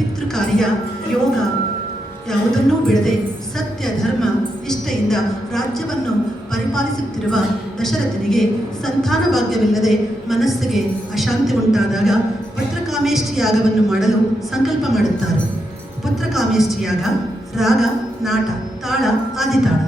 ಪಿತೃಕಾರ್ಯ, ಯೋಗ ಯಾವುದನ್ನೂ ಬಿಡದೆ ಸತ್ಯ ಧರ್ಮ ನಿಷ್ಠೆಯಿಂದ ರಾಜ್ಯವನ್ನು ಪರಿಪಾಲಿಸುತ್ತಿರುವ ದಶರಥನಿಗೆ ಸಂತಾನ ಭಾಗ್ಯವಿಲ್ಲದೆ ಮನಸ್ಸಿಗೆ ಅಶಾಂತಿ ಉಂಟಾದಾಗ ಪುತ್ರಕಾಮೇಷ್ಟಿ ಯಾಗವನ್ನು ಮಾಡಲು ಸಂಕಲ್ಪ ಮಾಡುತ್ತಾರೆ. ಪುತ್ರಕಾಮೇಷ್ಟಿ ಯಾಗ ರಾಗ, ನಾಟ, ತಾಳ, ಆದಿತಾಳ.